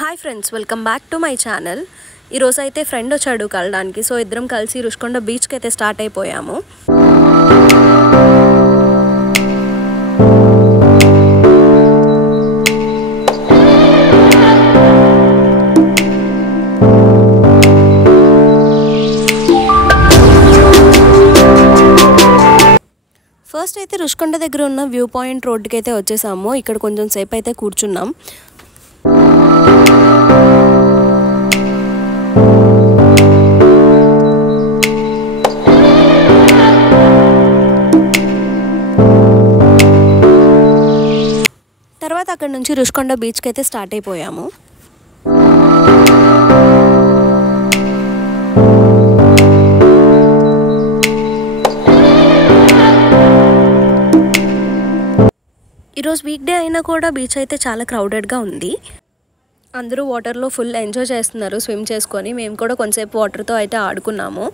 Hi friends, welcome back to my channel. ఈరోజు అయితే friend వచ్చాడు కలడానికి. సో ఇద్దరం కలిసి రుషికొండ బీచ్కి అయితే స్టార్ట్ అయిపోయాము. ఫస్ట్ అయితే రుషికొండ దగ్గర ఉన్న వ్యూ పాయింట్ రోడ్డుకి అయితే వచ్చేసాము. ఇక్కడ కొంచెం సేపు అయితే కూర్చున్నాం. తర్వాత అక్కడ నుంచి రుషికొండ బీచ్కి అయితే స్టార్ట్ అయిపోయాము. ఈరోజు వీక్ డే అయినా కూడా బీచ్ అయితే చాలా క్రౌడెడ్గా ఉంది. అందరూ వాటర్లో ఫుల్ ఎంజాయ్ చేస్తున్నారు స్విమ్ చేసుకొని. మేము కూడా కొంతసేపు వాటర్తో అయితే ఆడుకున్నాము.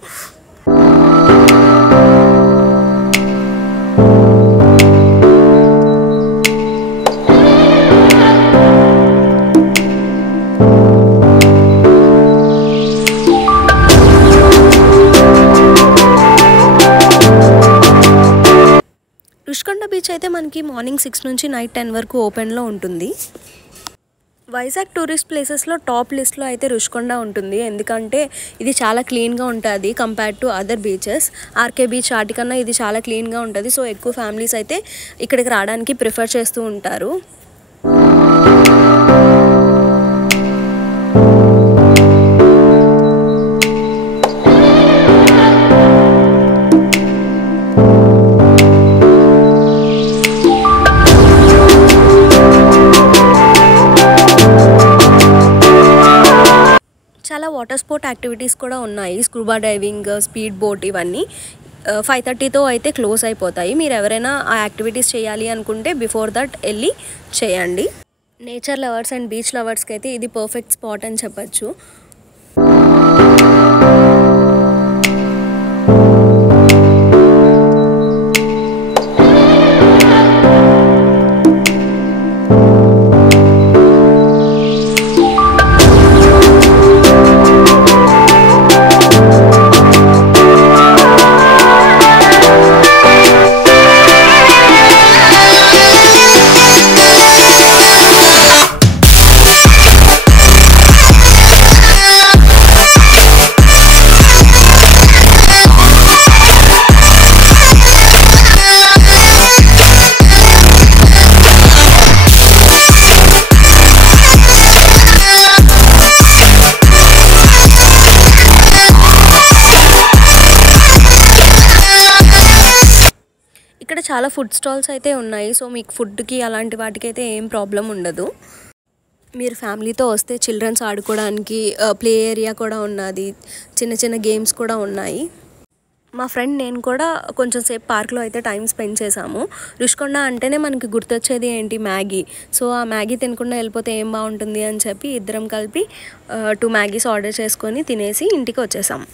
రుషికొండ బీచ్ అయితే మనకి మార్నింగ్ 6 నుంచి నైట్ 10 వరకు ఓపెన్లో ఉంటుంది. వైజాగ్ టూరిస్ట్ ప్లేసెస్లో టాప్ లిస్ట్లో అయితే రుషికొండ ఉంటుంది. ఎందుకంటే ఇది చాలా క్లీన్గా ఉంటుంది compared to other beaches. RK beach వాటికన్నా ఇది చాలా క్లీన్గా ఉంటుంది. సో ఎక్కువ ఫ్యామిలీస్ అయితే ఇక్కడికి రావడానికి ప్రిఫర్ చేస్తూ ఉంటారు. చాలా వాటర్ స్పోర్ట్ యాక్టివిటీస్ కూడా ఉన్నాయి. స్కూబా డైవింగ్, స్పీడ్ బోట్ ఇవన్నీ 5:30తో అయితే క్లోజ్ అయిపోతాయి. మీరు ఎవరైనా ఆ యాక్టివిటీస్ చేయాలి అనుకుంటే బిఫోర్ దట్ వెళ్ళి చేయండి. నేచర్ లవర్స్ అండ్ బీచ్ లవర్స్కి అయితే ఇది పర్ఫెక్ట్ స్పాట్ అని చెప్పచ్చు. ఇక్కడ చాలా ఫుడ్ స్టాల్స్ అయితే ఉన్నాయి. సో మీకు ఫుడ్కి అలాంటి వాటికి అయితే ఏం ప్రాబ్లం ఉండదు. మీరు ఫ్యామిలీతో వస్తే చిల్డ్రన్స్ ఆడుకోవడానికి ప్లే ఏరియా కూడా ఉన్నది. చిన్న చిన్న గేమ్స్ కూడా ఉన్నాయి. మా ఫ్రెండ్ నేను కూడా కొంచెం సేపు పార్క్లో అయితే టైం స్పెండ్ చేసాము. రుషికొండ అంటేనే మనకి గుర్తొచ్చేది ఏంటి, మ్యాగీ. సో ఆ మ్యాగీ తినకుండా వెళ్ళిపోతే ఏం బాగుంటుంది అని చెప్పి ఇద్దరం కలిపి 2 మ్యాగీస్ ఆర్డర్ చేసుకొని తినేసి ఇంటికి వచ్చేసాం.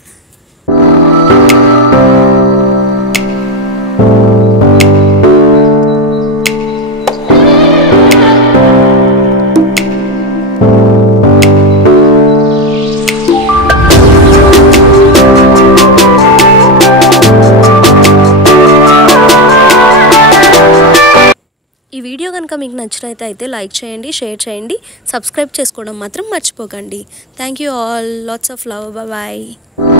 ఈ వీడియో కనుక మీకు నచ్చినట్లయితే లైక్ చేయండి, షేర్ చేయండి, సబ్స్క్రైబ్ చేసుకోవడం మాత్రం మర్చిపోకండి. Thank you all. Lots of love. Bye.